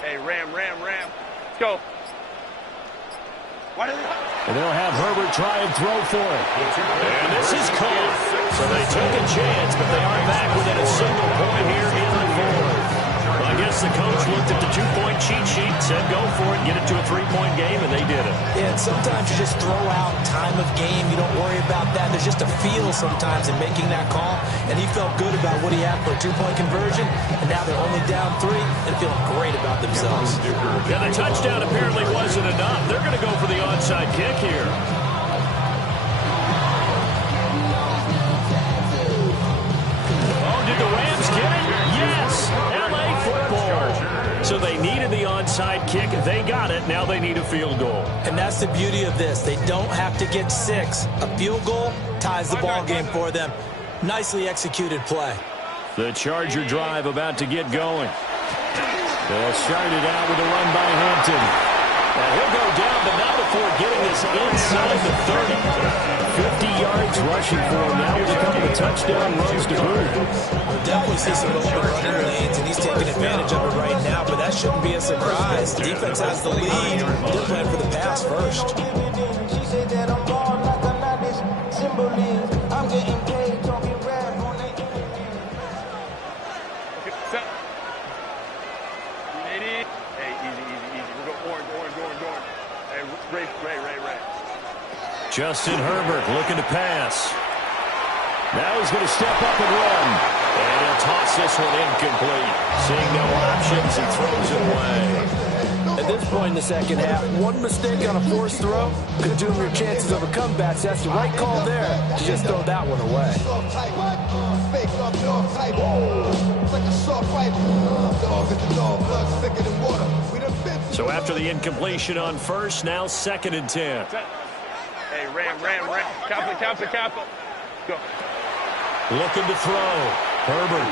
Hey, Ram. Let's go. And they'll have Herbert try and throw for it. And this is caught. So they took a chance, but they are back within a single point here in the fourth. Well, I guess the coach looked at the 2-point cheat sheet, said go for it, get it to a 3-point game, and they did it. Yeah, and sometimes you just throw out time of game. You don't worry about that. There's just a feel sometimes in making that call. And he felt good about what he had for a 2-point conversion. And now they're only down 3 and feeling great about themselves. Yeah, the touchdown apparently wasn't enough. They're going to go for the onside kick here. Oh, did the Rams get it? Yes! L.A. football. So they needed the onside kick. They got it. Now they need a field goal. And that's the beauty of this. They don't have to get 6. A field goal ties the ball game for them. Nicely executed play. The Charger drive about to get going. They'll start it out with a run by Hampton. And he'll go down, but not before getting this inside the 30. 50 yards rushing for him now with a couple of touchdown runs to boot. We'll definitely see some open running lanes, and he's taking advantage of it right now, but that shouldn't be a surprise. The defense has the lead. They're playing for the pass first. She said that I'm born like a Latin symbolism. I'm getting paid, talking rap on it. Hey, easy. We're going orange. Hey, Ray. Justin Herbert looking to pass. Now he's going to step up and run. And he'll toss this one incomplete. Seeing no options, he throws it away. At this point in the second half, one mistake on a forced throw could doom your chances of a comeback. So that's the right call there to just throw that one away. So after the incompletion on first, now 2nd and 10. Hey, Ram. Capital. Go. Looking to throw. Herbert.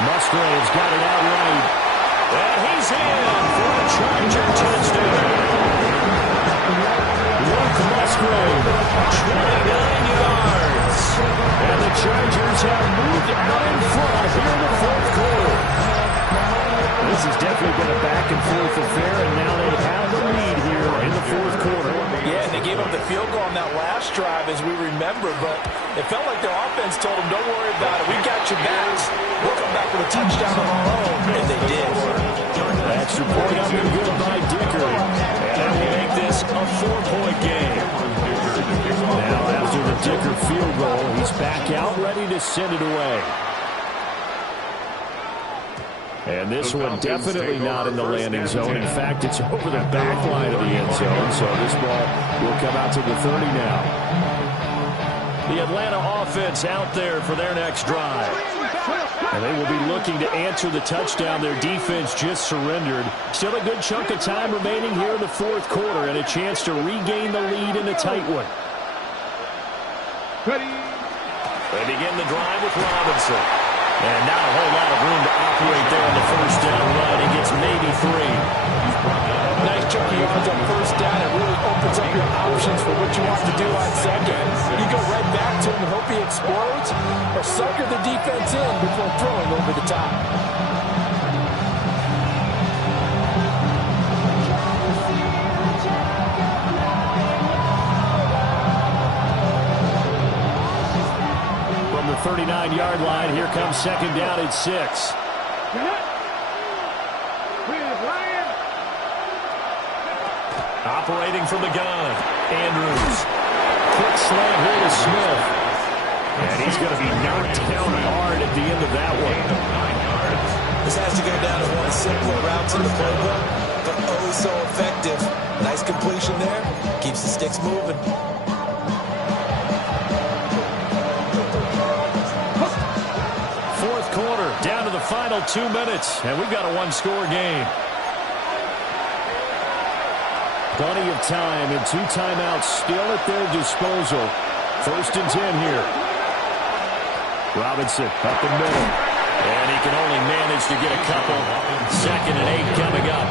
Musgrave's got it out right. And he's in for a Charger touchdown. Luke Musgrave, 29 yards. And the Chargers have moved out in front here in the fourth quarter. This has definitely been a back-and-forth affair, and now they have the lead here in the fourth quarter. Yeah, and they gave up the field goal on that last drive, as we remember, but it felt like their offense told them, don't worry about it. We got your backs. We'll come back with a touchdown of our own, and they did. Extra point up and good by Dicker. And that will make this a 4-point game. Now, after the Dicker field goal, he's back out, ready to send it away. And this one definitely not in the landing zone. In fact, it's over the back line of the end zone. So this ball will come out to the 30 now. The Atlanta offense out there for their next drive. And they will be looking to answer the touchdown their defense just surrendered. Still a good chunk of time remaining here in the fourth quarter and a chance to regain the lead in a tight one. Ready. They begin the drive with Robinson. And not a whole lot of room to operate there on the first down run. He gets maybe 3. Nice chunky yards on first down. It really opens up your options for what you want to do on second. You go right back to him and hope he explodes, or sucker the defense in before throwing over the top. From the 39-yard line, here comes second down at 6. Operating from the gun, Andrews. Quick slant here to Smith. And he's going to be knocked down hard at the end of that one. This has to go down as one of the simpler routes in the playbook, but oh so effective. Nice completion there. Keeps the sticks moving. Fourth quarter, down to the final 2 minutes, and we've got a one-score game. Plenty of time and 2 timeouts still at their disposal. 1st and 10 here. Robinson up the middle. And he can only manage to get a couple. 2nd and 8 coming up.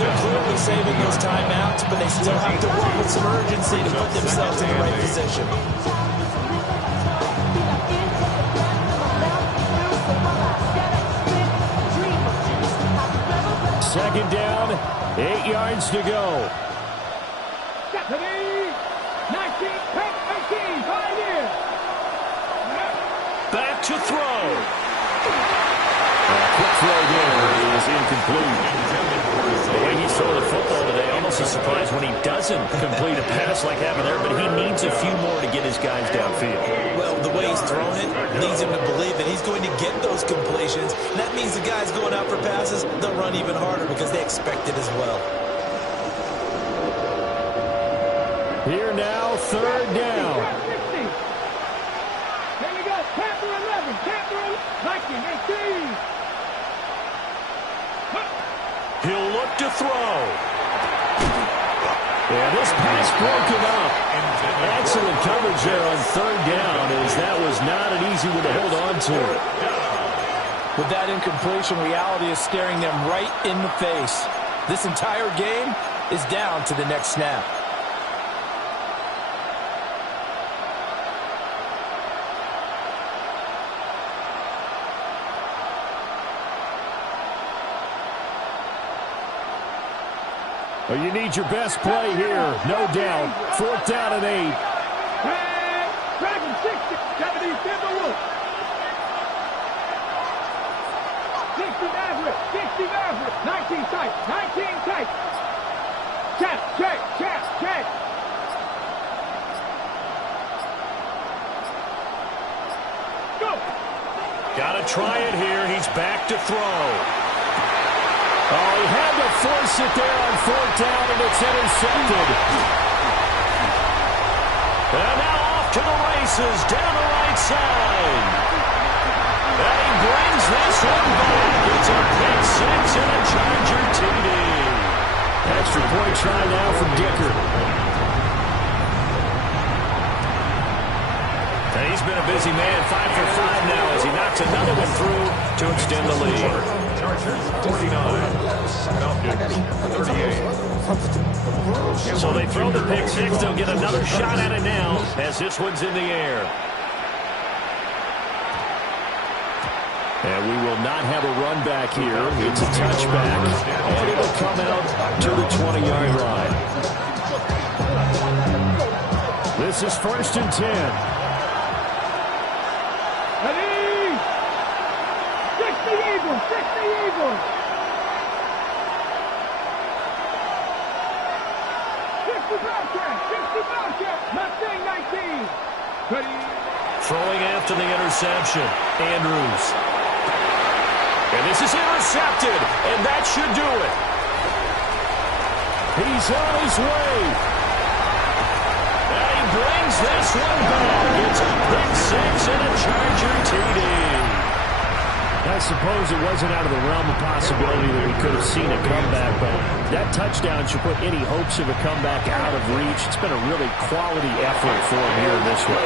They're clearly saving those timeouts, but they still have to work with some urgency to put themselves in the right position. Second down, 8 yards to go. Stephanie, 19, 18, 5 years. Back to throw. Quick throw there is incomplete. The way he's throwing the football today, almost a surprise when he doesn't complete a pass like happened there, but he needs a few more to get his guys downfield. Well, the way he's thrown it leads him to believe that he's going to get those completions. And that means the guys going out for passes, they'll run even harder because they expect it as well. Here now, 3rd down. Here we go, Tampa 11, Tampa 19, 18. He'll look to throw. Yeah, this pass broken up. Excellent coverage there on 3rd down, as that was not an easy one to hold on to. With that incompletion, reality is staring them right in the face. This entire game is down to the next snap. Well, you need your best play here, no doubt. 4th down and 8. Dragon 60, 70, Timberwolves. 60 Maverick, 60 Maverick, 19 tight, 19 tight. Check. Go. Gotta try it here. He's back to throw. Oh, he had to force it there on 4th down, and it's intercepted. And now off to the races, down the right side. And he brings this one back. It's a pick 6 and a Charger TD. Extra point try now from Dicker. And he's been a busy man, 5 for 5 now as he knocks another one through to extend the lead. Chargers 49, Falcons 38. So they throw the pick 6. They'll get another shot at it now as this one's in the air. And we will not have a run back here. It's a touchback, and it'll come out to the 20-yard line. This is 1st and 10. Ready? 60 Eagles, 60 Eagles. 60 Bobcat, Mustang 19. Ready? Throwing after the interception, Andrews. And this is intercepted, and that should do it. He's on his way. And he brings this one back. It's a pick 6 and a Charger TD. I suppose it wasn't out of the realm of possibility that we could have seen a comeback, but that touchdown should put any hopes of a comeback out of reach. It's been a really quality effort for him here in this one.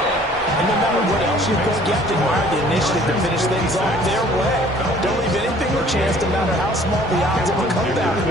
And no matter what else you think, you have to admire the initiative to finish things off their way. Don't leave anything to chance, no matter how small the odds of a comeback.